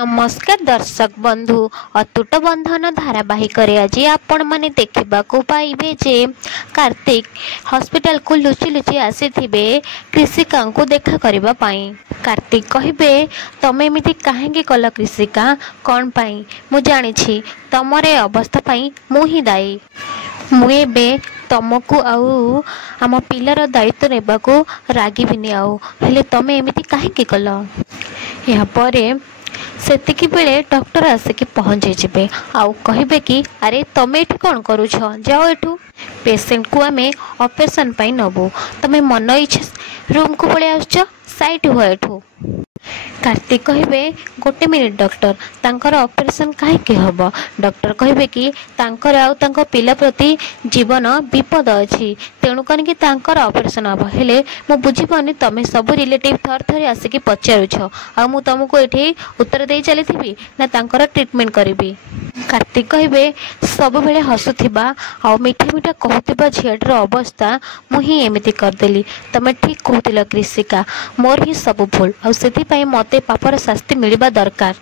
नमस्कार दर्शक बंधु अतुट बंधन धारावाहिक आज आपण मैंने देखा पाइबे जे कार्तिक हॉस्पिटल को लुचि लुचि आसी कृषिका को देखा करने। कार्तिक कहे तमें एमती कहीं कल कृषिका कौन पाई मु जानी तमरे अवस्था मु ही दायी मुझे तुमको आम पिलार दायित्व नेबा को रागिबिनी आउ तमें एमती कहीं कल यापर सेतिकी बेले डॉक्टर आसिक पहुँची जे आउ कहे कि अरे तमें ये कौन करुछ जाओ एठू पेसेंट को आम ऑपरेशन पाई नबू तमें मन इच्छा रूम को पलि आस साइड हुआ एठू। कार्तिक कहे गोटे मिनिट डॉक्टर तांकर ऑपरेशन कहीं हम डॉक्टर कहे कि तांकर आउ तांको पिला प्रति जीवन विपद अच्छी तेणु कहीं ऑपरेशन हम हेले मु बुझीपानी तमें सब रिलेटिव थर थर आसिक पचारुछ आ तुमको ये उत्तर दे चली ना तांकर ट्रीटमेंट करी। कार्तिक कहे सब बेले हसुवा आ मीठा मीठा कहूबा झीटर अवस्था मुझे एमती करदेली तमें ठीक कहूल कृषिका मोर ही सब भूल आउ मते पापर शास्ति मिलवा दरकार।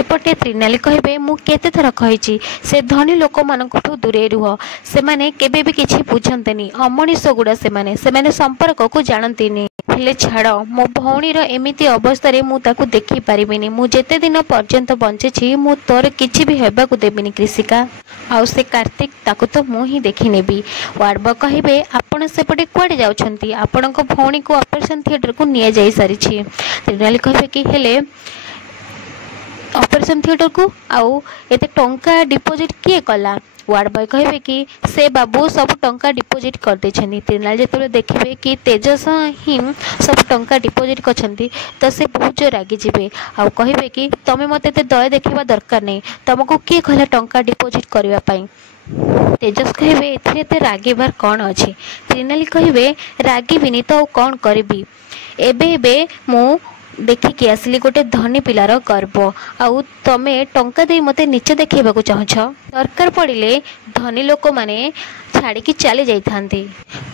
एपटे त्रिनाली कहे मु केते थर कही से धनी लोक मानक दूरे रुह से माने केबे भी किछि बुझंतेनी अमनीष गुड़ा से संपर्क को जानती हेले छाड़ मो भौणीर एमिति अवस्था मु ताकू देखि पारिबिनी मु जेते दिन पर्यंत बंचे मु तोर किछि भी हेबाकू देबिनी कृषिका आउ से कार्तिक ताकू तो मु ही देखि नेबी। वार्ड बॉय कहे आपण सेपटे कुआडे जाउछंती आपणक भौणी को ऑपरेशन थिएटर को निया जाई सारी छी। त्रिनाली कहे कि हेले ऑपरेशन थिएटर को आउ एते टंका डिपोजिट किए कला। वार्ड बॉय कहे कि से बाबू सब टंका डिपोजिट कर देछनी। त्रिनाली जेतबे देखिबे कि तेजस ही सब टंका डिपोजिट करछंती तो से बहुत जोर रागी जिबे आउ कहिबे कि तमे मते ते दया देखिबा दरकार नहीं तुमको किए कहला टंका डिपोजिट करबा पई। तेजस कहे एथिरे ते रागीबार कौन अच्छी। त्रिनाली कहे रागिबिनी तो कौन करी एबे एबे मु देखिकी आसली गोटे धनी पिलार गर्व आउ तमे टंका दे मते नीचे देखा चाहछ दरकार पड़िले धनी लोक माने छाड़ी चली जाइथांती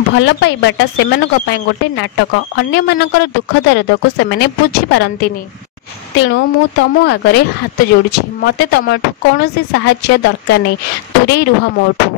भल पाइबाटा सेमानक पई गोटे नाटक अन्य मानकर दुख दर्द को सेमाने बुझी पारंतिनी तेणु मु तम आगरे हाथ जोड़ुछि मते तमठू कौन सी साहाय्य दरकार नहीं दूरे रुह मोठू।